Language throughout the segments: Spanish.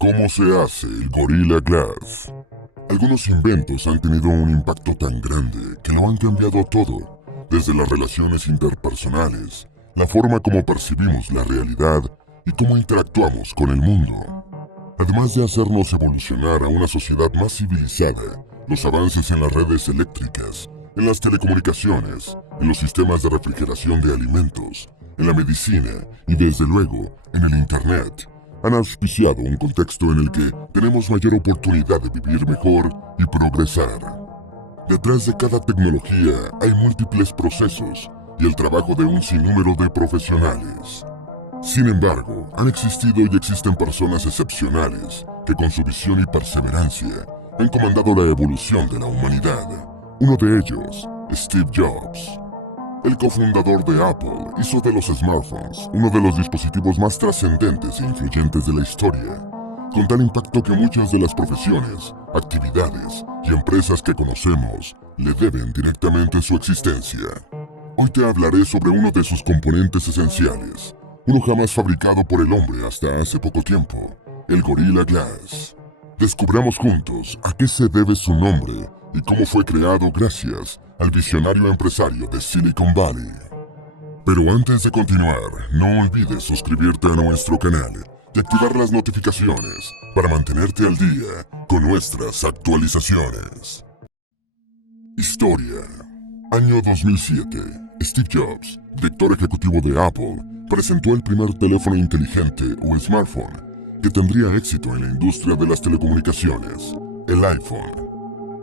¿Cómo se hace el Gorilla Glass? Algunos inventos han tenido un impacto tan grande que lo han cambiado todo, desde las relaciones interpersonales, la forma como percibimos la realidad y cómo interactuamos con el mundo. Además de hacernos evolucionar a una sociedad más civilizada, los avances en las redes eléctricas, en las telecomunicaciones, en los sistemas de refrigeración de alimentos, en la medicina y desde luego en el Internet han auspiciado un contexto en el que tenemos mayor oportunidad de vivir mejor y progresar. Detrás de cada tecnología hay múltiples procesos y el trabajo de un sinnúmero de profesionales. Sin embargo, han existido y existen personas excepcionales que con su visión y perseverancia han comandado la evolución de la humanidad. Uno de ellos, Steve Jobs. El cofundador de Apple hizo de los smartphones uno de los dispositivos más trascendentes e influyentes de la historia, con tal impacto que muchas de las profesiones, actividades y empresas que conocemos le deben directamente su existencia. Hoy te hablaré sobre uno de sus componentes esenciales, uno jamás fabricado por el hombre hasta hace poco tiempo, el Gorilla Glass. Descubramos juntos a qué se debe su nombre y cómo fue creado gracias al visionario empresario de Silicon Valley. Pero antes de continuar, no olvides suscribirte a nuestro canal y activar las notificaciones para mantenerte al día con nuestras actualizaciones. Historia. Año 2007. Steve Jobs, director ejecutivo de Apple, presentó el primer teléfono inteligente o smartphone que tendría éxito en la industria de las telecomunicaciones, el iPhone.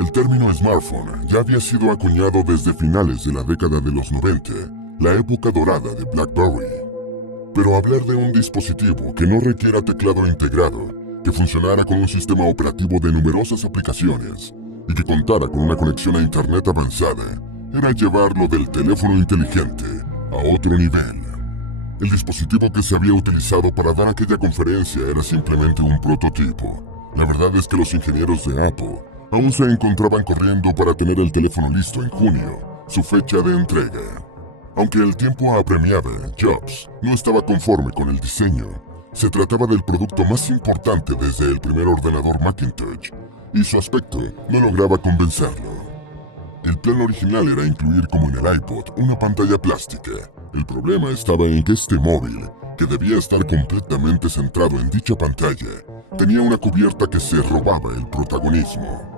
El término smartphone ya había sido acuñado desde finales de la década de los 90, la época dorada de BlackBerry. Pero hablar de un dispositivo que no requiera teclado integrado, que funcionara con un sistema operativo de numerosas aplicaciones y que contara con una conexión a Internet avanzada, era llevarlo del teléfono inteligente a otro nivel. El dispositivo que se había utilizado para dar aquella conferencia era simplemente un prototipo. La verdad es que los ingenieros de Apple aún se encontraban corriendo para tener el teléfono listo en junio, su fecha de entrega. Aunque el tiempo apremiaba, Jobs no estaba conforme con el diseño. Se trataba del producto más importante desde el primer ordenador Macintosh, y su aspecto no lograba convencerlo. El plan original era incluir como en el iPod una pantalla plástica. El problema estaba en que este móvil, que debía estar completamente centrado en dicha pantalla, tenía una cubierta que se robaba el protagonismo.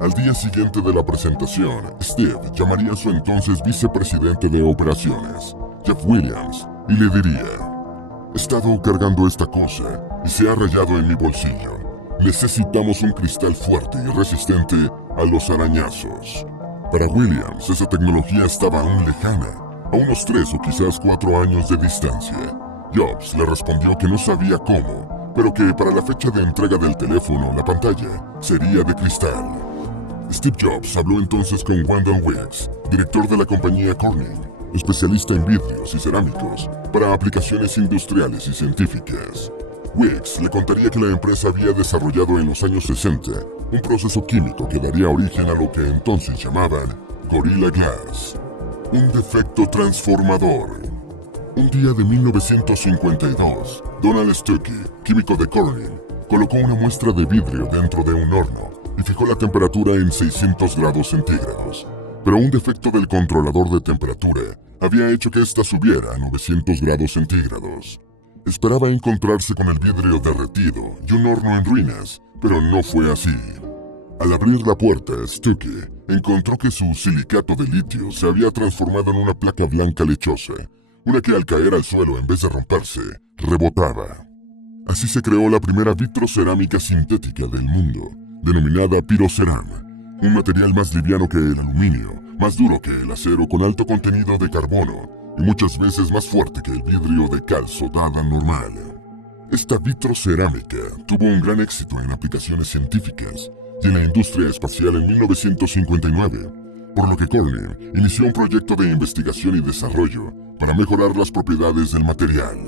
Al día siguiente de la presentación, Steve llamaría a su entonces vicepresidente de operaciones, Jeff Williams, y le diría: "He estado cargando esta cosa y se ha rayado en mi bolsillo. Necesitamos un cristal fuerte y resistente a los arañazos". Para Williams, esa tecnología estaba aún lejana, a unos 3 o quizás 4 años de distancia. Jobs le respondió que no sabía cómo, pero que para la fecha de entrega del teléfono la pantalla sería de cristal. Steve Jobs habló entonces con Wendell Weeks, director de la compañía Corning, especialista en vidrios y cerámicos para aplicaciones industriales y científicas. Weeks le contaría que la empresa había desarrollado en los años 60 un proceso químico que daría origen a lo que entonces llamaban Gorilla Glass, un defecto transformador. Un día de 1952, Donald Stuckey, químico de Corning, colocó una muestra de vidrio dentro de un horno y fijó la temperatura en 600 grados centígrados. Pero un defecto del controlador de temperatura había hecho que ésta subiera a 900 grados centígrados. Esperaba encontrarse con el vidrio derretido y un horno en ruinas, pero no fue así. Al abrir la puerta, Stuckey encontró que su silicato de litio se había transformado en una placa blanca lechosa, una que al caer al suelo en vez de romperse, rebotaba. Así se creó la primera vitrocerámica sintética del mundo, denominada Pyroceram, un material más liviano que el aluminio, más duro que el acero con alto contenido de carbono y muchas veces más fuerte que el vidrio de cal soldada normal. Esta vitrocerámica tuvo un gran éxito en aplicaciones científicas y en la industria espacial en 1959, por lo que Corning inició un proyecto de investigación y desarrollo para mejorar las propiedades del material.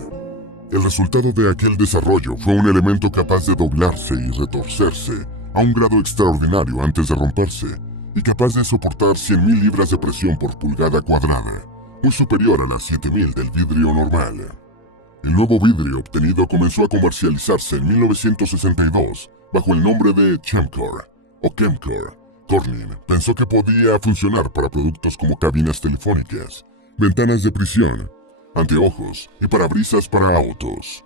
El resultado de aquel desarrollo fue un elemento capaz de doblarse y retorcerse a un grado extraordinario antes de romperse y capaz de soportar 100.000 libras de presión por pulgada cuadrada, muy superior a las 7.000 del vidrio normal. El nuevo vidrio obtenido comenzó a comercializarse en 1962 bajo el nombre de Chemcore o Chemcore. Corning pensó que podía funcionar para productos como cabinas telefónicas, ventanas de prisión, anteojos y parabrisas para autos.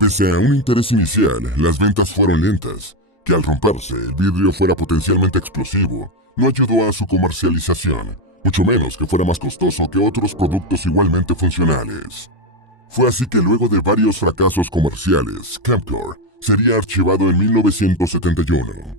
Pese a un interés inicial, las ventas fueron lentas. Que al romperse el vidrio fuera potencialmente explosivo no ayudó a su comercialización, mucho menos que fuera más costoso que otros productos igualmente funcionales. Fue así que luego de varios fracasos comerciales, Chemcore sería archivado en 1971.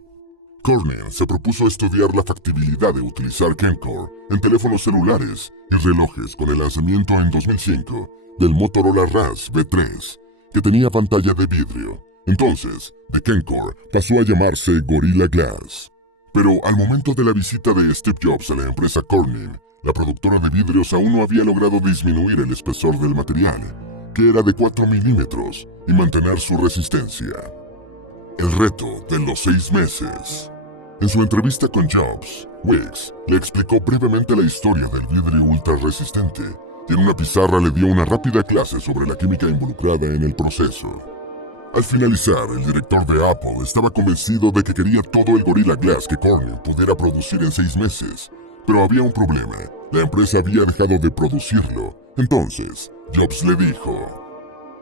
Corning se propuso estudiar la factibilidad de utilizar Chemcore en teléfonos celulares y relojes con el lanzamiento en 2005 del Motorola RAS V3, que tenía pantalla de vidrio. Entonces, de Chemcore pasó a llamarse Gorilla Glass. Pero al momento de la visita de Steve Jobs a la empresa Corning, la productora de vidrios aún no había logrado disminuir el espesor del material, que era de 4 milímetros, y mantener su resistencia. El reto de los 6 meses. En su entrevista con Jobs, Weeks le explicó brevemente la historia del vidrio ultra resistente y en una pizarra le dio una rápida clase sobre la química involucrada en el proceso. Al finalizar, el director de Apple estaba convencido de que quería todo el Gorilla Glass que Corning pudiera producir en 6 meses, pero había un problema. La empresa había dejado de producirlo. Entonces, Jobs le dijo: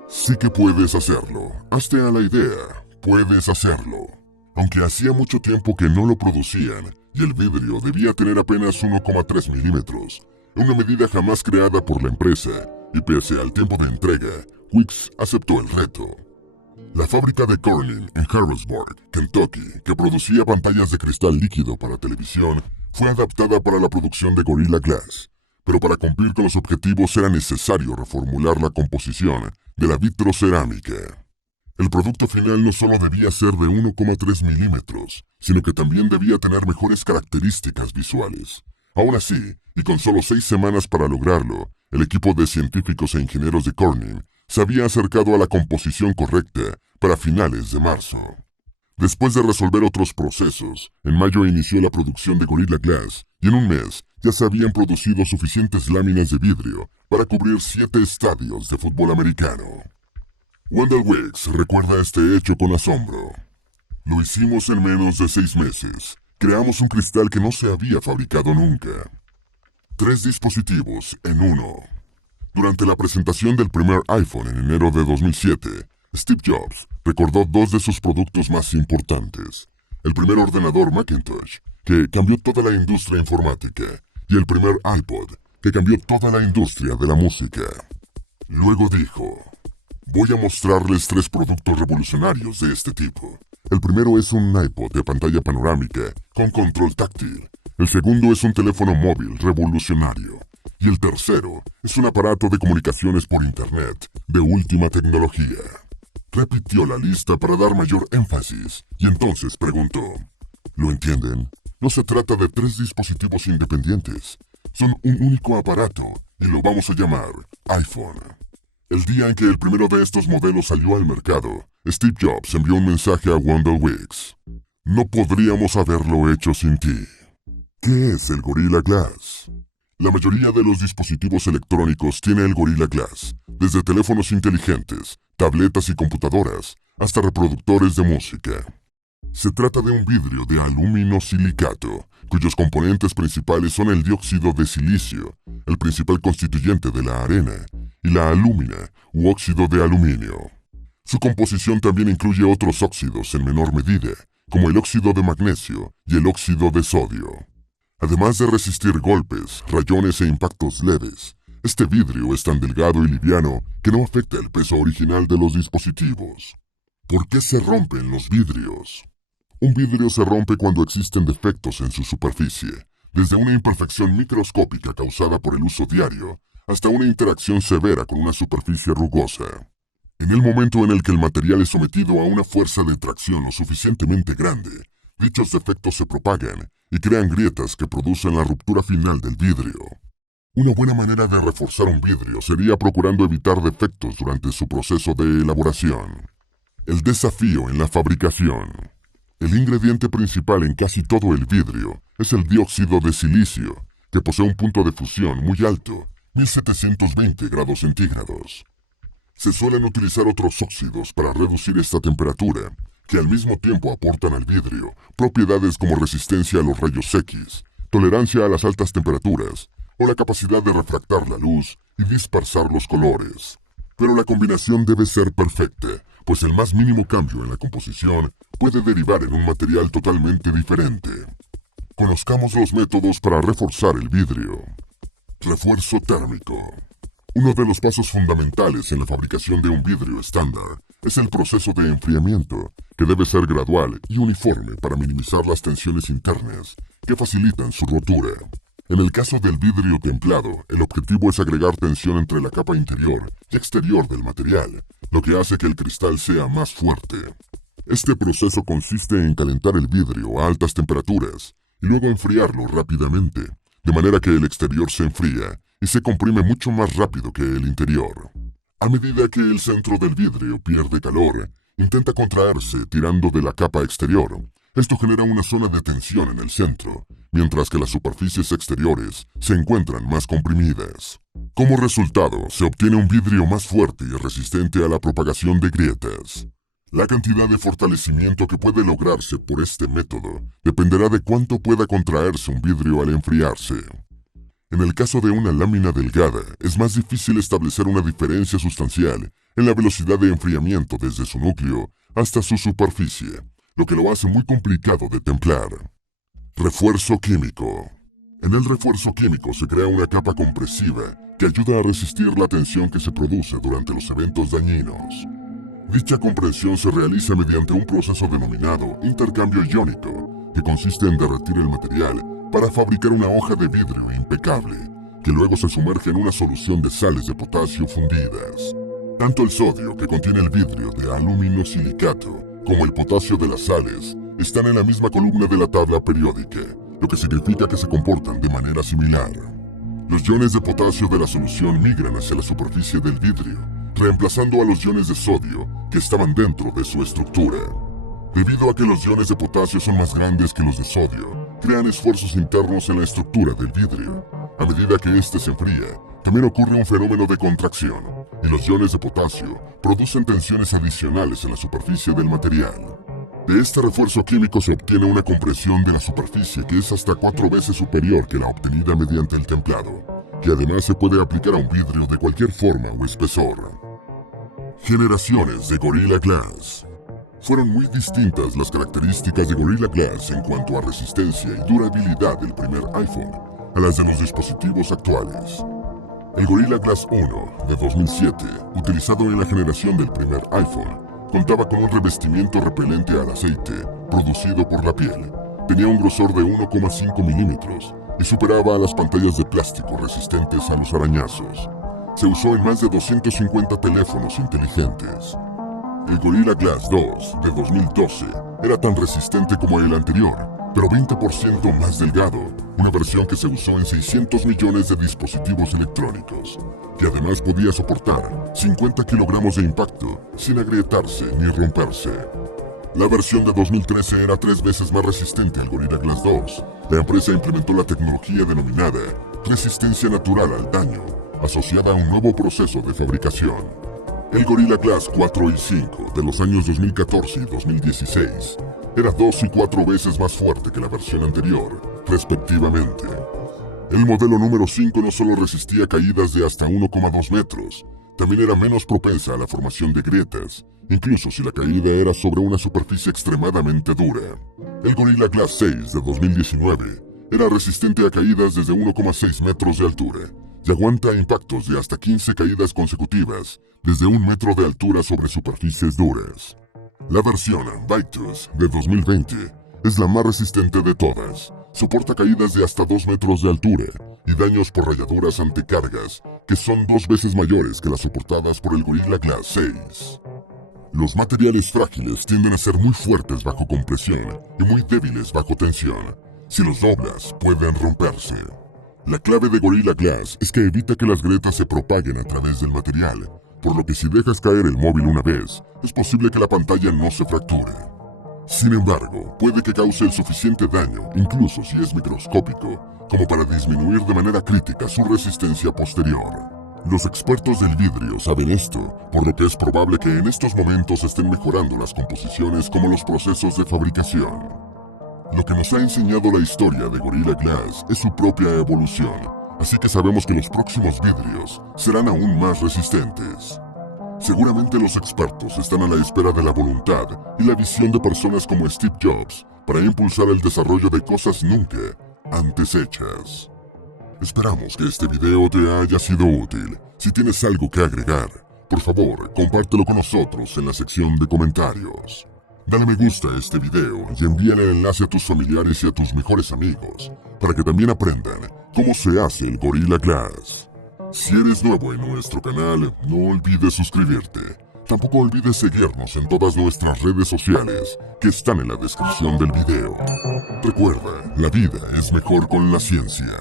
sí que puedes hacerlo, hazte a la idea, puedes hacerlo. Aunque hacía mucho tiempo que no lo producían, y el vidrio debía tener apenas 1,3 milímetros, una medida jamás creada por la empresa, y pese al tiempo de entrega, Weeks aceptó el reto. La fábrica de Corning en Harrisburg, Kentucky, que producía pantallas de cristal líquido para televisión, fue adaptada para la producción de Gorilla Glass, pero para cumplir con los objetivos era necesario reformular la composición de la vitrocerámica. El producto final no solo debía ser de 1,3 milímetros, sino que también debía tener mejores características visuales. Aún así, y con solo 6 semanas para lograrlo, el equipo de científicos e ingenieros de Corning se había acercado a la composición correcta para finales de marzo. Después de resolver otros procesos, en mayo inició la producción de Gorilla Glass y en un mes ya se habían producido suficientes láminas de vidrio para cubrir 7 estadios de fútbol americano. Wendell Weeks recuerda este hecho con asombro. Lo hicimos en menos de 6 meses. Creamos un cristal que no se había fabricado nunca. 3 dispositivos en uno. Durante la presentación del primer iPhone en enero de 2007, Steve Jobs recordó 2 de sus productos más importantes. El primer ordenador Macintosh, que cambió toda la industria informática, y el primer iPod, que cambió toda la industria de la música. Luego dijo: voy a mostrarles 3 productos revolucionarios de este tipo. El primero es un iPod de pantalla panorámica con control táctil. El segundo es un teléfono móvil revolucionario. Y el tercero es un aparato de comunicaciones por Internet de última tecnología. Repitió la lista para dar mayor énfasis y entonces preguntó: ¿lo entienden? No se trata de 3 dispositivos independientes. Son un único aparato y lo vamos a llamar iPhone. El día en que el primero de estos modelos salió al mercado, Steve Jobs envió un mensaje a Wendell Weeks: no podríamos haberlo hecho sin ti. ¿Qué es el Gorilla Glass? La mayoría de los dispositivos electrónicos tiene el Gorilla Glass, desde teléfonos inteligentes, tabletas y computadoras, hasta reproductores de música. Se trata de un vidrio de aluminosilicato, cuyos componentes principales son el dióxido de silicio, el principal constituyente de la arena, y la alúmina u óxido de aluminio. Su composición también incluye otros óxidos en menor medida, como el óxido de magnesio y el óxido de sodio. Además de resistir golpes, rayones e impactos leves, este vidrio es tan delgado y liviano que no afecta el peso original de los dispositivos. ¿Por qué se rompen los vidrios? Un vidrio se rompe cuando existen defectos en su superficie, desde una imperfección microscópica causada por el uso diario, hasta una interacción severa con una superficie rugosa. En el momento en el que el material es sometido a una fuerza de tracción lo suficientemente grande, dichos defectos se propagan y crean grietas que producen la ruptura final del vidrio. Una buena manera de reforzar un vidrio sería procurando evitar defectos durante su proceso de elaboración. El desafío en la fabricación. El ingrediente principal en casi todo el vidrio es el dióxido de silicio, que posee un punto de fusión muy alto, 1720 grados centígrados. Se suelen utilizar otros óxidos para reducir esta temperatura, que al mismo tiempo aportan al vidrio propiedades como resistencia a los rayos X, tolerancia a las altas temperaturas, o la capacidad de refractar la luz y dispersar los colores. Pero la combinación debe ser perfecta, pues el más mínimo cambio en la composición puede derivar en un material totalmente diferente. Conozcamos los métodos para reforzar el vidrio. Refuerzo térmico. Uno de los pasos fundamentales en la fabricación de un vidrio estándar es el proceso de enfriamiento, que debe ser gradual y uniforme para minimizar las tensiones internas que facilitan su rotura. En el caso del vidrio templado, el objetivo es agregar tensión entre la capa interior y exterior del material, lo que hace que el cristal sea más fuerte. Este proceso consiste en calentar el vidrio a altas temperaturas y luego enfriarlo rápidamente, de manera que el exterior se enfría y se comprime mucho más rápido que el interior. A medida que el centro del vidrio pierde calor, intenta contraerse tirando de la capa exterior. Esto genera una zona de tensión en el centro, mientras que las superficies exteriores se encuentran más comprimidas. Como resultado, se obtiene un vidrio más fuerte y resistente a la propagación de grietas. La cantidad de fortalecimiento que puede lograrse por este método dependerá de cuánto pueda contraerse un vidrio al enfriarse. En el caso de una lámina delgada, es más difícil establecer una diferencia sustancial en la velocidad de enfriamiento desde su núcleo hasta su superficie, lo que lo hace muy complicado de templar. Refuerzo químico. En el refuerzo químico se crea una capa compresiva que ayuda a resistir la tensión que se produce durante los eventos dañinos. Dicha compresión se realiza mediante un proceso denominado intercambio iónico, que consiste en derretir el material para fabricar una hoja de vidrio impecable, que luego se sumerge en una solución de sales de potasio fundidas. Tanto el sodio, que contiene el vidrio de aluminosilicato, como el potasio de las sales, están en la misma columna de la tabla periódica, lo que significa que se comportan de manera similar. Los iones de potasio de la solución migran hacia la superficie del vidrio, reemplazando a los iones de sodio que estaban dentro de su estructura. Debido a que los iones de potasio son más grandes que los de sodio, crean esfuerzos internos en la estructura del vidrio. A medida que éste se enfría, también ocurre un fenómeno de contracción, y los iones de potasio producen tensiones adicionales en la superficie del material. De este refuerzo químico se obtiene una compresión de la superficie que es hasta 4 veces superior que la obtenida mediante el templado, que además se puede aplicar a un vidrio de cualquier forma o espesor. Generaciones de Gorilla Glass. Fueron muy distintas las características de Gorilla Glass en cuanto a resistencia y durabilidad del primer iPhone a las de los dispositivos actuales. El Gorilla Glass 1 de 2007, utilizado en la generación del primer iPhone, contaba con un revestimiento repelente al aceite producido por la piel. Tenía un grosor de 1,5 milímetros y superaba a las pantallas de plástico resistentes a los arañazos. Se usó en más de 250 teléfonos inteligentes. El Gorilla Glass 2 de 2012 era tan resistente como el anterior, pero 20% más delgado, una versión que se usó en 600 millones de dispositivos electrónicos, que además podía soportar 50 kilogramos de impacto sin agrietarse ni romperse. La versión de 2013 era 3 veces más resistente al Gorilla Glass 2. La empresa implementó la tecnología denominada resistencia natural al daño, asociada a un nuevo proceso de fabricación. El Gorilla Glass 4 y 5 de los años 2014 y 2016 era 2 y 4 veces más fuerte que la versión anterior, respectivamente. El modelo número 5 no solo resistía caídas de hasta 1,2 metros, también era menos propensa a la formación de grietas, incluso si la caída era sobre una superficie extremadamente dura. El Gorilla Glass 6 de 2019 era resistente a caídas desde 1,6 metros de altura y aguanta impactos de hasta 15 caídas consecutivas desde 1 metro de altura sobre superficies duras. La versión Victus de 2020 es la más resistente de todas. Soporta caídas de hasta 2 metros de altura y daños por rayaduras ante cargas, que son 2 veces mayores que las soportadas por el Gorilla Glass 6. Los materiales frágiles tienden a ser muy fuertes bajo compresión y muy débiles bajo tensión. Si los doblas, pueden romperse. La clave de Gorilla Glass es que evita que las grietas se propaguen a través del material, por lo que si dejas caer el móvil una vez, es posible que la pantalla no se fracture. Sin embargo, puede que cause el suficiente daño, incluso si es microscópico, como para disminuir de manera crítica su resistencia posterior. Los expertos del vidrio saben esto, por lo que es probable que en estos momentos estén mejorando las composiciones como los procesos de fabricación. Lo que nos ha enseñado la historia de Gorilla Glass es su propia evolución, así que sabemos que los próximos vidrios serán aún más resistentes. Seguramente los expertos están a la espera de la voluntad y la visión de personas como Steve Jobs para impulsar el desarrollo de cosas nunca antes hechas. Esperamos que este video te haya sido útil. Si tienes algo que agregar, por favor, compártelo con nosotros en la sección de comentarios. Dale me gusta a este video y envíale el enlace a tus familiares y a tus mejores amigos para que también aprendan cómo se hace el Gorilla Glass. Si eres nuevo en nuestro canal, no olvides suscribirte. Tampoco olvides seguirnos en todas nuestras redes sociales que están en la descripción del video. Recuerda, la vida es mejor con la ciencia.